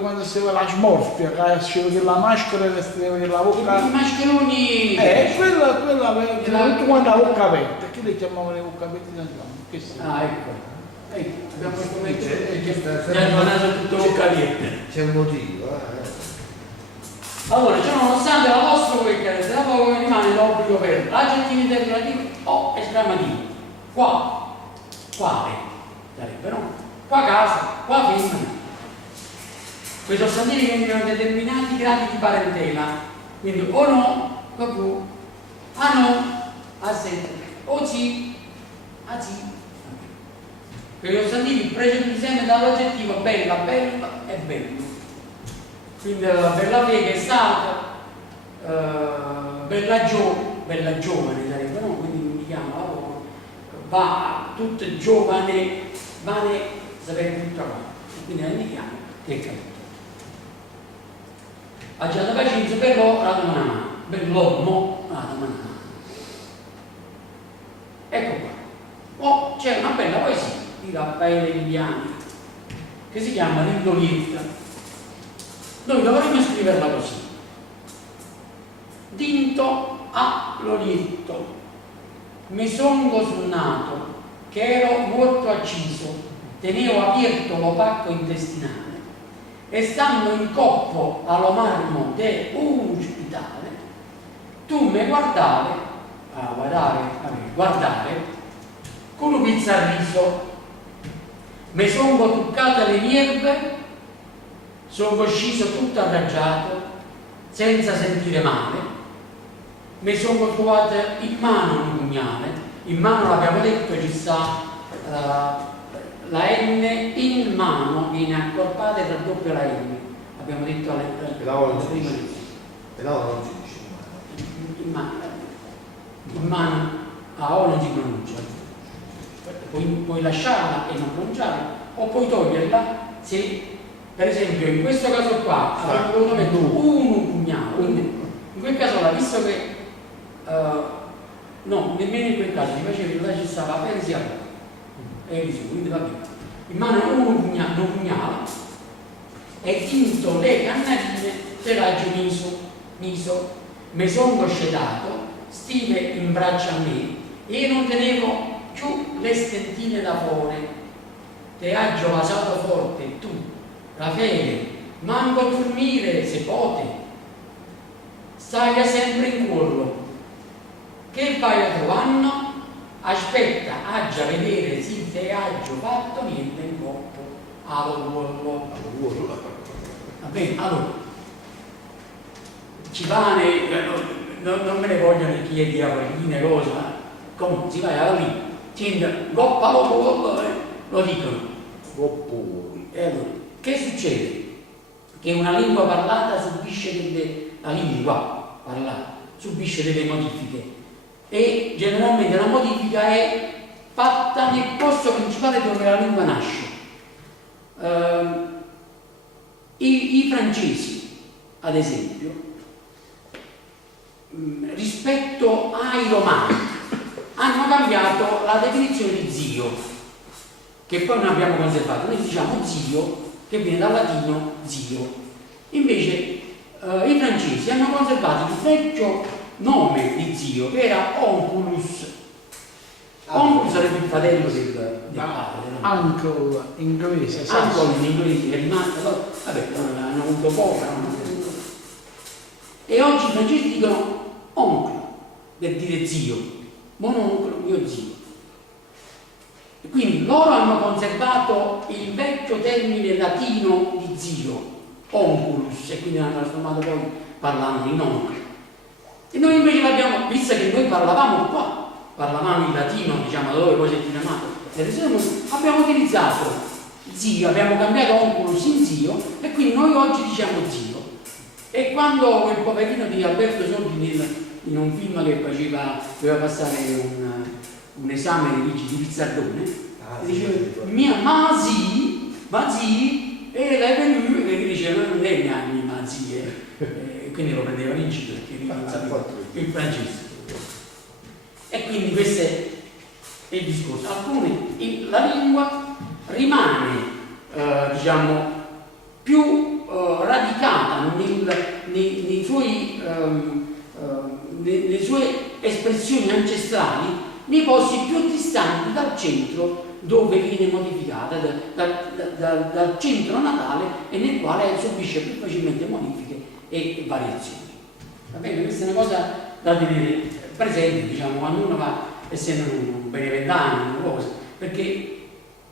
quando si la smorfia, che si vede la maschera e si vede la I bocca? mascheroni. Quella aveva tutto quanto la bocca aperta, che le chiamavano le bocche aperte di San Giovanni. Che sì. Ah, ecco. Abbiamo scommesso che hanno naso tutto bocca aperta. C'è un motivo, Allora, cioè, nonostante la vostra poiché la poco rimane l'obbligo per l'aggettivo interrogativo o esclamativo. Qua, quale sarebbe, no? Qua casa, qua femmina. Quei sostantivi che indicano determinati gradi di parentela. Quindi o no, o più, a no, a sette, o sì, a sì. Quei sostantivi preceduti sempre dall'aggettivo bella, bella e bello. Quindi bella figa è stata, bella giovane sarebbe, no? Quindi indichiamo lavoro, va tutto giovane, vale sapere tutto qua. Quindi la indichiamo che è caduto. Ha già da pazienza per l'uomo la mano, per l'uomo la mano. Ecco qua. Oh, c'è una bella poesia di Raffaele Viviani che si chiama L'Indolietta. Noi dovremmo scriverla così: Dinto a l'olietto, mi son cosonnato, che ero molto acciso, tenevo aperto l'opacco intestinale, e stando in coppo allo marmo de un ospitale, tu mi guardare, con un pizzarriso, mi son toccate le nerve, sono sceso tutto arrangiato, senza sentire male, mi sono trovato in mano un pugnale, in mano l'abbiamo detto ci sta la N in mano, viene accorpata e raddoppia la N, abbiamo detto E la O non si dice. E la O non si dice in mano, a O non si pronuncia, puoi lasciarla e non pronunciarla, o puoi toglierla se. Per esempio, in questo caso qua avremmo dovuto mettere un pugnale, quindi in quel caso là, visto che no, nemmeno in quel caso, invece là ci stava pensi a quindi va bene. In mano un pugnale e tinto le cannarine te l'agio miso, mi son coscedato, stive in braccio a me e non tenevo più le stentine da fuori, te agio vasato forte tu. Raffaele, manco dormire se pote, stai sempre in cuore. Che vai a trovare? Aspetta, aggia vedere se te aggio fatto niente in coppo. Allo va bene, allora, ci va, non me ne vogliono i chiedi a quelle cose, ma comunque si va lì, goppa lo dicono. Oppure. E allora, che succede? Che una lingua parlata subisce delle modifiche e generalmente la modifica è fatta nel posto principale dove la lingua nasce. I francesi, ad esempio, rispetto ai romani, hanno cambiato la definizione di zio, che poi non abbiamo conservato. Noi diciamo zio, che viene dal latino zio. Invece i francesi hanno conservato il vecchio nome di zio, che era onculus. Onculus sarebbe il fratello del padre. No? Uncle inglese, Uncle in inglese è rimasto, vabbè, hanno avuto poco. E oggi i francesi dicono oncle, per dire zio, mononcolo, mio zio. E quindi loro hanno conservato il vecchio termine latino di zio, onculus, e quindi l'hanno trasformato poi parlando in oncle. E noi invece l'abbiamo, visto che noi parlavamo qua, parlavamo in latino, diciamo da dove poi si è chiamato, abbiamo utilizzato zio, abbiamo cambiato onculus in zio, e quindi noi oggi diciamo zio. E quando quel poverino di Alberto Sordi in un film che doveva passare un esame di Pizzardone, diceva ma sì, e lei è venuto e dice non è neanche ma sì, quindi lo prendevano in giro perché lui non sapeva infatti. il francese. E quindi questo è il discorso. La lingua rimane, diciamo, più radicata nei le sue espressioni ancestrali nei posti più distanti dal centro dove viene modificata, dal centro natale e nel quale subisce più facilmente modifiche e variazioni. Va bene? Questa è una cosa da tenere presente, diciamo, quando uno va, essendo un beneventano, una cosa, perché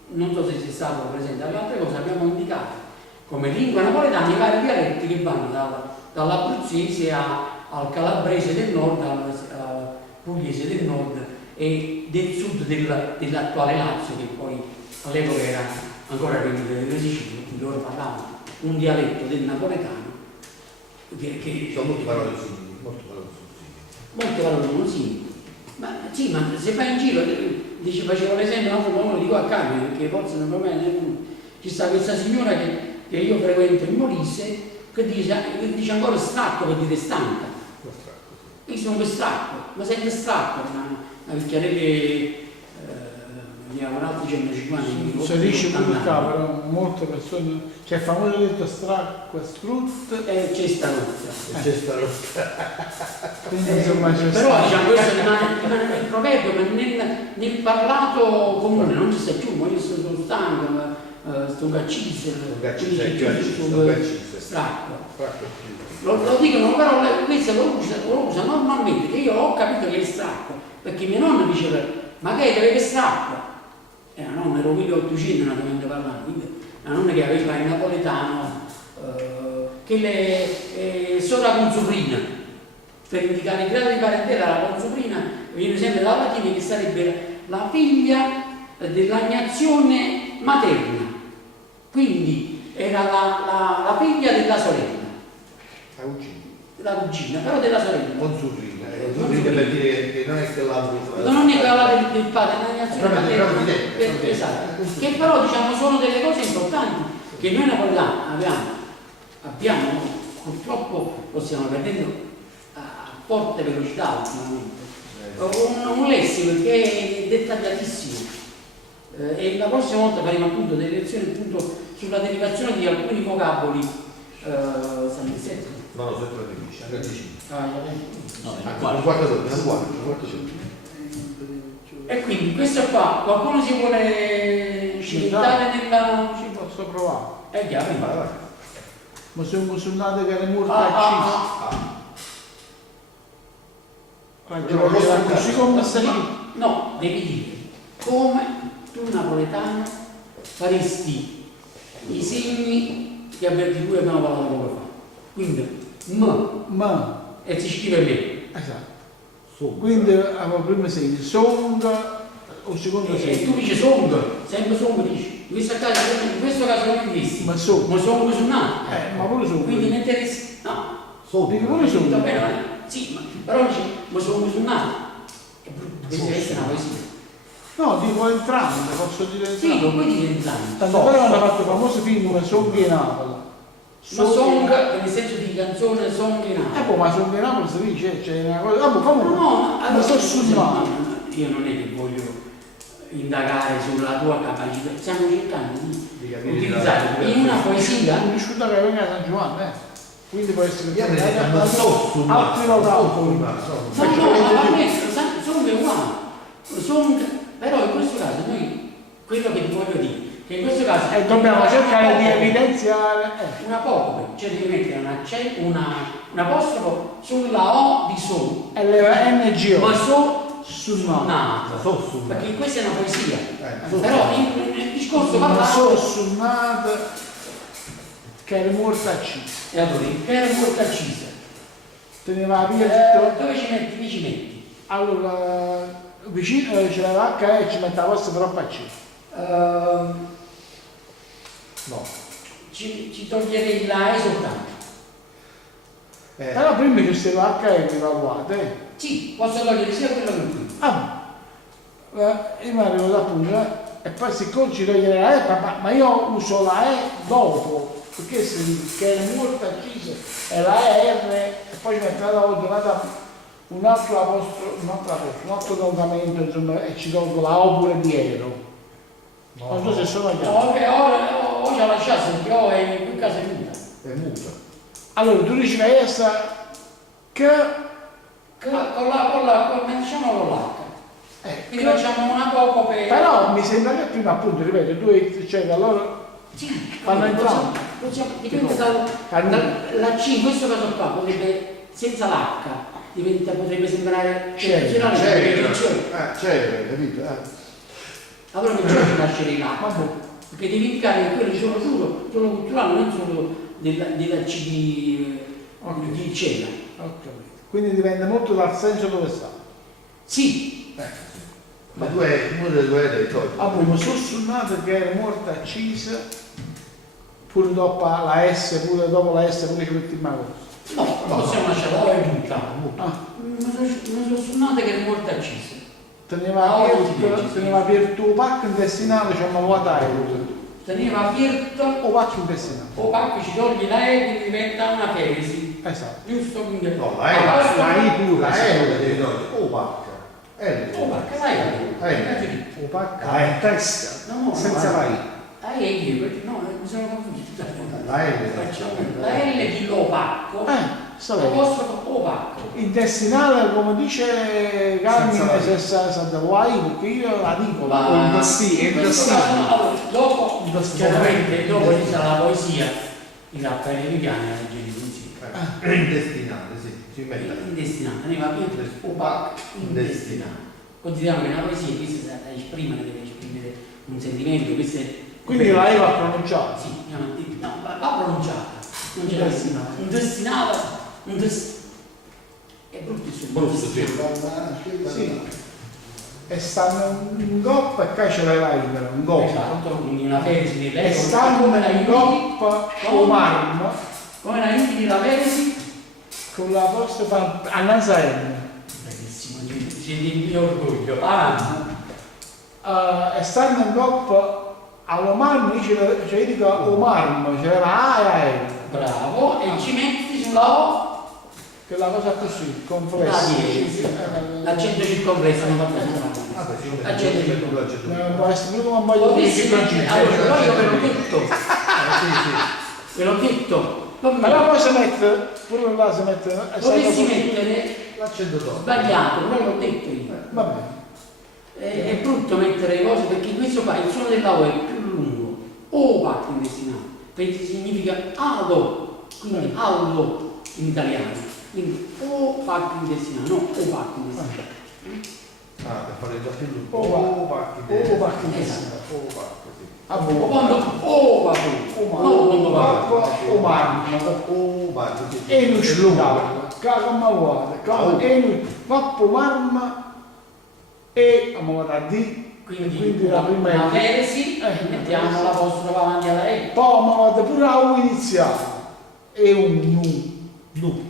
non so se sia stato presente alle altre cose, abbiamo indicato come lingua napoletana i vari dialetti che vanno dall'abruzzese al calabrese del nord, al pugliese del nord e del sud dell'attuale Lazio, che poi all'epoca era ancora regno delle Sicilie, quindi loro parlavano un dialetto del napoletano che Sono molte parole simili, molte parole simili. molte parole sono simili. Ma sì, ma se vai in giro, dice, facevo l'esempio, no, uno dico a Carmine, perché forse non va bene, ci sta questa signora che io frequento in Molise, che dice ancora stacco per dire stanca. Io sono per stacco, ma sempre stacco, una vecchiarella ne ha altri 150 anni. Si dice pure qua, però molte persone, c'è il famoso detto stracco e strut, E c'è sta rotta. C'è sta roba. quindi insomma c'è Però diciamo questo rimane nel proverbio, ma nel parlato comune non ci sta più, ma io sono stanco, sto gaccise, stracco. Lo dicono, però questo lo usa normalmente, che io ho capito che è stracco, perché mia nonna diceva, ma che deve stracco? La nonna ero 1800 naturalmente parlando, quindi la nonna che aveva il napoletano, che le sora consuprina, per indicare il grado di parentela, la consuprina viene sempre dal latino, che sarebbe la figlia dell'agnazione materna, quindi era la figlia della sorella. La cugina, però della sorella. Consurrina, per dire che non è che Non è quella del padre, è una nazione esatto. Che però diciamo sono delle cose importanti che noi napoletani abbiamo, purtroppo lo stiamo perdendo a forte velocità ultimamente. Un lessico che è dettagliatissimo. E la prossima volta faremo appunto delle lezioni appunto sulla derivazione di alcuni vocaboli. San Vincente. No, sono 13, anche 15. No, Un quarto d'ora, un quarto d'ora. E quindi questo qua, qualcuno si vuole cimentare nella... ci posso provare. È chiaro, Vai, vai. Ma sono musulmane che le murte accise. Così come sta No, devi dire come tu napoletano faresti i segni che di cui abbiamo parlato poco fa. Quindi ma e si scrive me. esatto. Quindi avevo prima segno song o secondo E tu segno. dici song, sempre song dici. In questo caso non dici. Ma song. Ma song su nato. Ma pure song. Quindi mi interessa. No. Dico pure song. Va bene, sì, però dici, ma song su nato. Deve essere una poesia. No, dico entrambi, posso dire Sì, entrambi. non puoi dire entrambi. Tanto però hanno fatto il famoso film come Song di Napoli. Ma song nel senso di canzone, song in nato. Ma Song di Napoli si dice, c'è una cosa. Comunque. No, Ma sto sul mare. io non è che voglio indagare sulla tua capacità, stiamo cercando di capire utilizzare in una poesia. Sono riuscito a venire a San Giovanni, quindi può essere Io non so su altri locali. No, ma a me sono uguali, però in questo caso noi, quello che ti voglio dire, che in questo caso dobbiamo cercare di evidenziare una apocope, cioè devi mettere un apostrofo sulla O di so, LNGO ma so sul nato, sul perché questa è una poesia, sul però nel discorso ma parlato sul nato che era morto a Cisa. e allora che era molto accisa. Teneva via tutto. Dove ci metti? Chi ci metti? Allora vicino c'era l'H e ci metteva forse troppo a Cisa. No. Ci toglierei la E soltanto. Però prima che se l'H evaluate. Sì, posso togliere sia quello che qui. Io mi arrivo appunto e poi siccome ci togliere la E, ma io uso la E dopo perché che è molto acciso è la R e poi ci mette un altro collegamento, insomma, e ci tolgo la O pure di Ero. Non so se sono chiaro. No, o ci ha lasciato perché O è in quel caso è muta. È muta. Allora tu dici la S che Diciamo con l'H. Quindi facciamo una poco per. però mi sembra che prima appunto, ripeto, due, cioè allora Sì, fanno entrambi. dipende la C in questo caso qua potrebbe senza l'H potrebbe sembrare C'è, capito? allora che ci lascerei l'H perché devi indicare che quello sono culturale, non solo della C di cena. Ok. Quindi dipende molto dal senso dove sta. Sì, Ma una delle due le togli. Abbiamo sussurrato che era molto accisa, pure dopo la S, pure dopo la S, pure ci mettiamo la cosa. no, possiamo lasciare O è muta. Ah, Mi sono suonate che è molto accesa. teneva aperto il pacco intestinale, ci hanno vuotato. Teneva aperto O pacco intestinale. o pacco ci togli la E quindi diventa una feresi. Esatto. Giusto? Quindi No, La I pure. la E la devi togliere. O pacca. Oh, ma che vai? O pacco è testa, No, senza la I. io, no, mi sono confuso. La L. La L di l'opacco, Sta bene. l'apostrofo opacco. Intestinale, come dice Carmine, se sa la I, perché io la dico. Ma è allora, dopo, chiaramente, dopo ci sarà la poesia, in Raffaele Viviani e la Genesi. Intestinale, sì. Si mette. Intestinale, ne va bene, opacco, intestinale. Consideriamo che una poesia, questa da esprimere, deve esprimere un sentimento, queste. Quindi la I va pronunciata. Sì, no, va pronunciata. Non c'è intestinale, è brutto il suo Brutto, sì. Sì. E stanno in coppa e qua ce l'hai la I, però, in coppa. Esatto, quindi una feresi di E lei. stanno in coppa o marmo Come la inviti la feresi? con la posta annanza N. Bellissimo, ci di mio orgoglio. E stanno in coppa allo marmo, io dico o marmo, c'era la A e la N. Bravo, e ci metti sulla O Che è la cosa così, la complessa. 10. L'accento circonflesso, non va bene. Vabbè, si può L'accento mettere circonflesso. Non può essere più come un moglio di Potessi mettere, allora io ve l'ho detto, Sì, ve l'ho detto. Ma la poi si mette, pure là si mette. Potessi mettere sì. L'accento dopo. sbagliato, però l'ho detto io. Va bene. È brutto mettere le cose perché in questo caso il suono della O è più lungo. O parte intestinale, perché significa allo, quindi allo in italiano. Quindi O parte intestinale, no O parte intestinale. Ah, per fare già più lungo. O pacchi. O pacchi Esatto. O pacchi, sì. O quando O va no quando va. O marmo. O pacchi, sì. E non sciupava. Come guarda, e non pappo marma e a da D. Quindi la prima una è feresi, mettiamo la vostra avanti alla E. poi ma vado pure a U iniziale e un nu.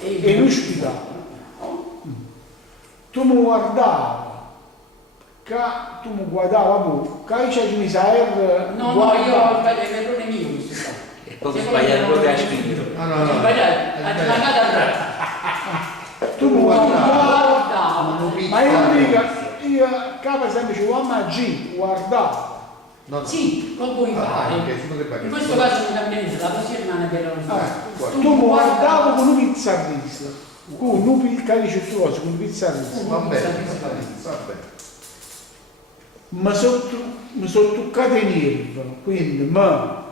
E l'ospitale. Tu mi guardavi, tu mi guardavi, che c'è mi sa R. No, io ho sbagliato, è l'errore mio questo qua. E poi sbagliare quello che ha scritto. No. Sbagliato, ha sbagliato a tre. Tu mi guardavi, Guardava. ma io dico, io capo sempre ci vuoi ma G, guardavo. No. Sì, lo puoi fare. Ok, si potrebbe In questo caso non cambia niente, la poesia rimane per Tu mi guardavi con un pizzarrista, con un pizzarrista cirtuoso, con un pizzarrista. Va bene. Mi sono toccato i nervi, quindi ma,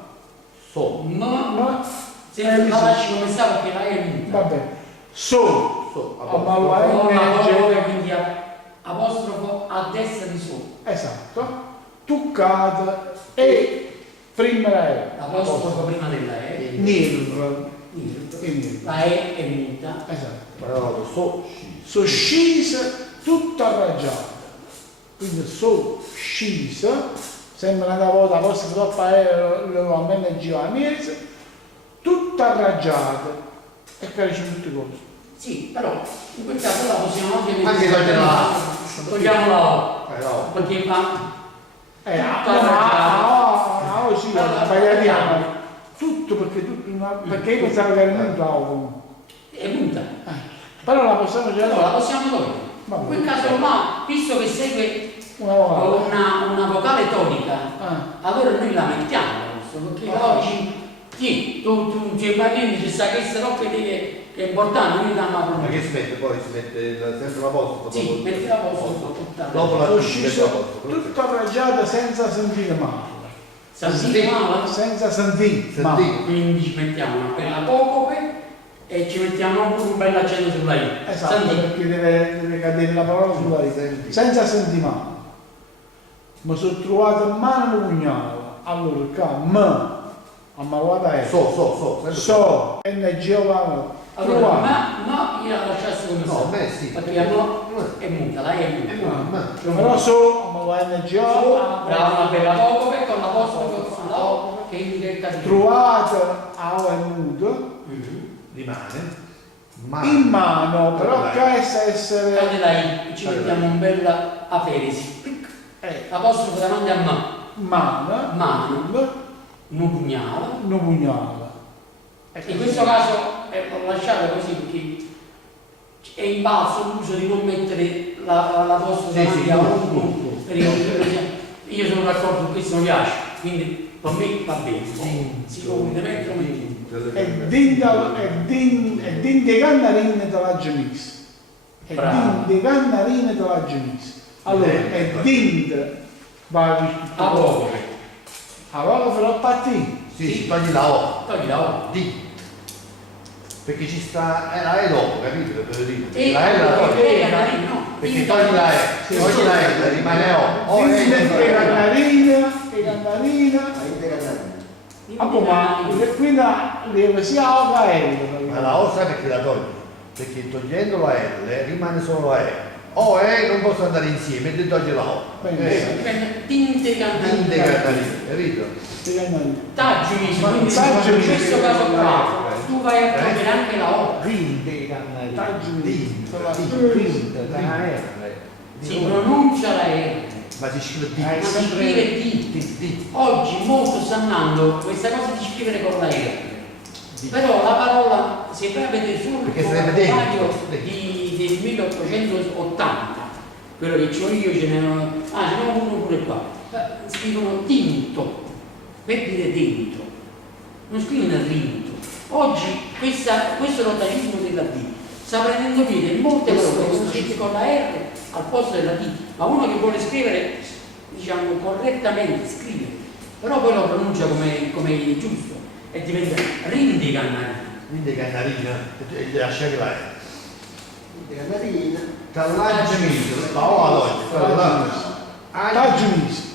Se non la lasci come sta perché la è muta. va bene, so, ma la Poi quindi apostrofo a destra di sotto. esatto, toccata e prima è Apostrofo prima della E. nervi, La E è muta. esatto. Bravo, Sono scesa tutta arrangiata, quindi sono scesa, sembra una volta la vostra troppa almeno giovanese, tutta arrangiata e capisci tutte cose. Sì, però in quel caso la possiamo anche mettere. Anche togliere la togliamo la O. no. Perché fa. Sì, sbagliamo. Tutto perché io pensavo che era muta o È muta. però la possiamo già Allora la possiamo togliere. Va In bene. quel caso là, visto che segue una volta. una vocale tonica, Ah. allora noi la mettiamo, perché oggi tu ci immagini, ci sa che queste robe che è importante, noi diamo la Ma che pronuncia. si mette poi? Si mette sempre la posta? Sì, metti la posto tutta. Dopo la Ho si mette la sceso posta. tutto arrangiato senza sentire male. Sentite male? Senza sentire Sentite. male. Quindi ci mettiamo una bella pocope e ci mettiamo pure un bel accento sulla I. Esatto, Sentite. perché deve cadere la parola sulla I. Senti. Senza sentire male. Mi sono trovato in mano un pugnale. Allora, qua, a malvata è. Sempre NG Allora, ma io la lasciassi come No, so. a me sì. Perché a no è muta, lei è muta. Però a malvata NG Brava, una bella pocope con la posto sulla O che indica il cammino. trovata a muto rimane. in mano, però che essere Cade la I, ci mettiamo un bel aferesi. Apostrofo davanti a mano, mano, un pugnale. un pugnale. In questo caso l'ho lasciato così perché è in basso l'uso di non mettere la posta davanti a un io sono d'accordo con questo mi piace, quindi per me va bene. Si vuole mettere E din de cannarine della Gemis. E din de cannarine della Gemis. Allora, è din va a poco. allora però partì. Sì, togli la O. Togli la O. Di. Perché ci sta. La E dopo, capito? Per dire. E La E la togli. no. Perché togli la E. Togli la E, rimane O. O Din de cannarine, e cannarina. Ma qui deve sia O che L. Ma la O sai perché la togli? Perché togliendo la L rimane solo la E. O e non possono andare insieme, e togli la O. Tinte Integralmente, capito? Taggiunismo, quindi in questo caso qua tu vai a togliere anche la O. Si pronuncia la R, Ma si scrive D. ma si scrive D. Oggi molto sta andando questa cosa di scrivere con la R. Però la parola, se vai a vedere sul Perché sarebbe dentro. del 1880, quello che c'ho io ce n'erano uno pure qua, scrivono tinto, per dire dentro, non scrivono rinto. Oggi questo rotacismo della D sta prendendo piede in molte parole che sono scritte con la R al posto della D, ma uno che vuole scrivere, diciamo, correttamente, scrive, però poi lo pronuncia come è giusto e diventa rindicannarina. Quindi cannarina, e lascia che la E. Cannarina. Tallaggiamento, la O la togli. Taggiunismo.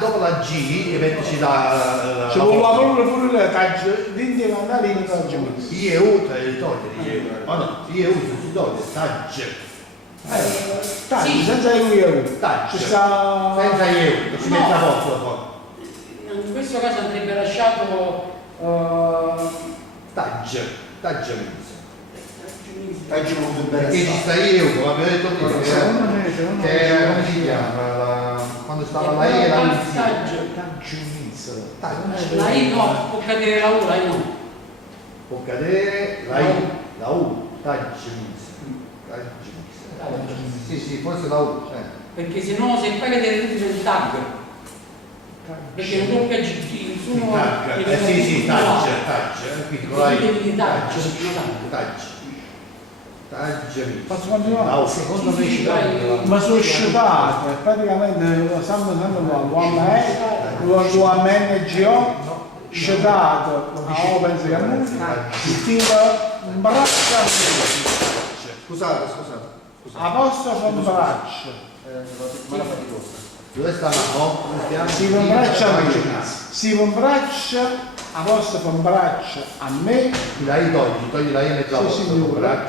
Dopo la G e mettici la Ci vuole la parola pure la taggio, din de cannarine taggiunismo. I e U te li togli, I e U. Oh no, I e U si toglie, tagge. Taggio, Sì. senza io. Tagge. Ci sta. Senza I e U, ci No. mette a posto dopo. In questo caso andrebbe lasciato Tagge, taggiamento. Oggi non più Perché ci sta I e U, come abbiamo detto prima, Secondo me, secondo che me. come si chiama? Quando stava la E e la U insieme. Tagge. la I no, può cadere la U, la I no. Può cadere la I, la U, taggiamento. Sì, forse la U. Perché se no, se fai vedere il tag, perché non tocca nessuno. Sì, tagge, quindi con la I. Tagge. Taggiamento. Posso continuare? Secondo me Sì, ci vai. Ma sono sciupate, praticamente sempre l'UMNGO, sciutato, a O penso che si scrive un braccio a Scusate. apostrofo un braccio, Ma la faticosa. Dove sta la O? si un braccio a me, si un braccio, apostrofo un braccio a me, La I togli la I e metti la Sì, posta. signora.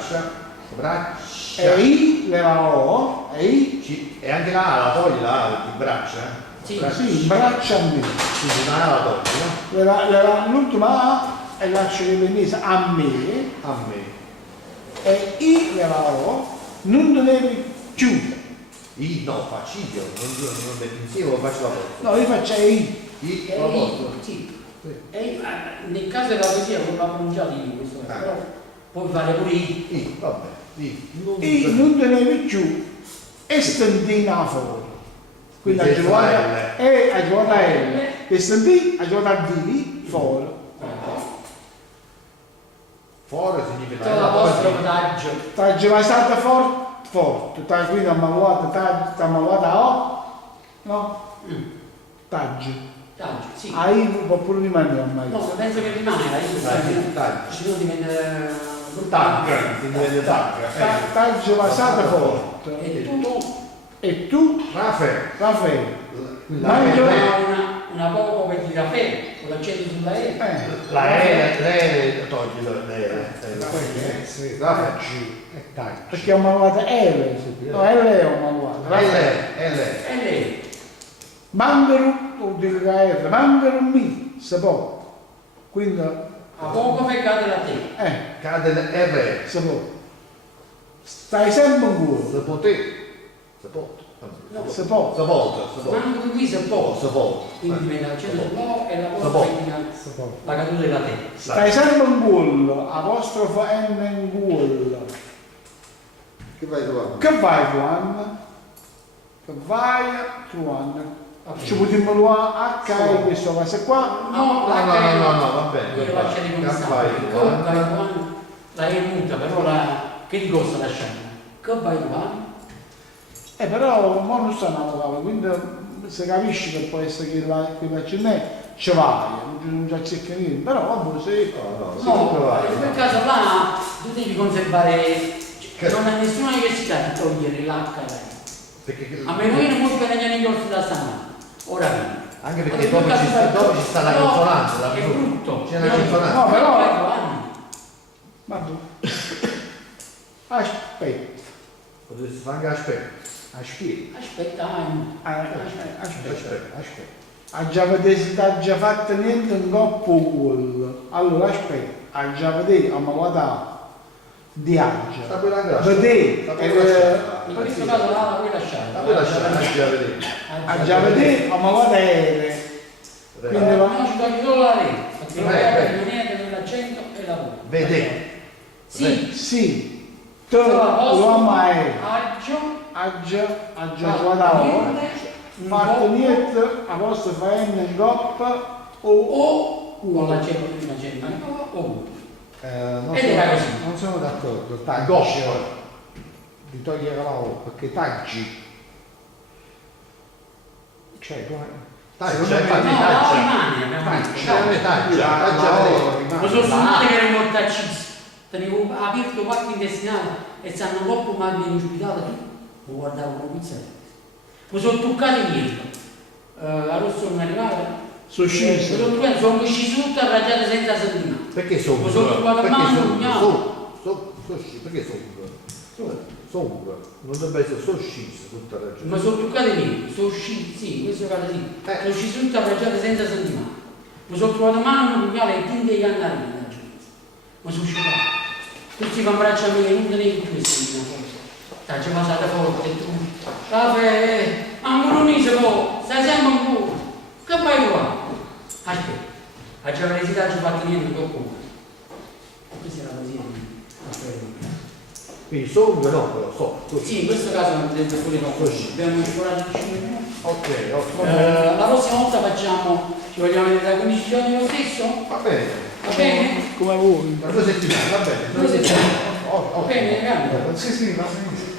Braccia. e I leva O, e I, E anche la A la togli, la A, di braccia. Sì. sì, un braccio a me. Quindi la A la togli, no? Leva l'ultima A e lascia che venisse a me, A me. e I leva O, non devi chiudere. I no, faccio io, non metti insieme, lo faccio la posta. No, io faccio I. I la posta. Sì. E nel caso della poesia, come l'ha pronunciato io questo, però puoi fare pure I. Vabbè, E non tenevi più e stendina fuori. Quindi ha giocato E, ha giocato L, e stendì, ha giocato D, fuori. Fuori significa Tutto l'apostrofo taggio. T'ha passata forte, quindi ha malato a O, no? Taggio. Taggio, sì. A I può pure rimanere ormai. No, penso che rimane la I, se no diventa Taggio passata forte. E tu? E tu, Raffaele. Raffaele. Mangio una poco per dire Raffaele, con l'accento sulla E. La E, togli la E. Raffaele. E taggio. Perché ho malato L, no, L ho malato. L. L. Mandano, o dico che R, mandano mi, se può. Quindi, A poco per cadere la te. Cade il R. se può. Stai sempre in cuore. Se potete. Se può. Se può. Se volta. Manco qui se può. Se può. Quindi diventa l'accento sull'O e la Se poco può. per la caduta della te. Stai sempre in cuore, apostrofo N in cuore. Che vai trovando? Che vai Juan? Che vai Juan? Ok. Ci potremmo trovare H questo caso qua? No, No, va bene. Io lascio di Vai, cominciare. La E muta, però che ti costa lasciare? Che vai Juan? Però mo non stanno a locale, quindi se capisci che può essere che la ce ci vai, non ci azzecca niente, però vabbè se... No, in quel caso là tu devi conservare, non ha nessuna necessità di togliere l'H e la E. Perché A meno che non puoi prendere gli orsi da stamattina. Ora vieni. anche perché dopo ci sta la consonante. È brutto. C'è la consonante. No, però... Giovanni. Vabbè. Aspetta. Potresti fare anche aspetta. Aspetta, Aspetta. Ha già fatto niente in coppa uguale. Allora aspetta, ha già veduto, ma guarda, di aggia. Sta quella grassa. Vedete, in questo caso la puoi lasciare. La puoi lasciare, già vedere. ha già veduto, ma guarda quindi No, ci togli solo la re. Non niente nell'accento e la voce. Vede. sì, tu l'uomo è aggia guarda fatto niente, a vostra faena in coppa O con l'accento prima c'è o ed era così. Non sono d'accordo, Goppa. taggio di togliere la O perché taggi, cioè come Taggia, No, infatti rimane. taggia. Lo so suonate che ero mortaccista. Tenevo aperto qualche intestinale e stanno troppo male in ospedale tu. Lo guardavo come pizza. Mi sono toccato niente. A rosso non arrivava. sono sceso. Sono sceso tutto arrabbiato senza sentire. Perché sono? Lo so toccato a mano, Perché sono? Non dovrebbe essere sono sceso tutta la ragione. Ma sono toccate niente, sono usciti, sì, in questo caso sì. Sono sceso tutto arrabbiato senza sentire. Mi sono trovato mano, un pugnale e tinte di cannarina. Ma sono uscito. Tutti fanno braccia a me, non tenevi più questa cosa. C'è passata forte e tu. Vabbè, ma non mi se può, stai sempre un po'. Che fai qua? Aspetta, a già l'università ci fatto niente con cuore. Questa è la poesia. Quindi sono no, però so. Sì, in questo caso non deve pure no. Abbiamo misurato 5 minuti. Ok. La prossima volta facciamo, ci vogliamo vedere da 15 giorni lo stesso? Va bene. Va bene? Come vuoi. Tra 2 settimane, va bene. 2 settimane. Va Va bene, cambia. sì, va benissimo.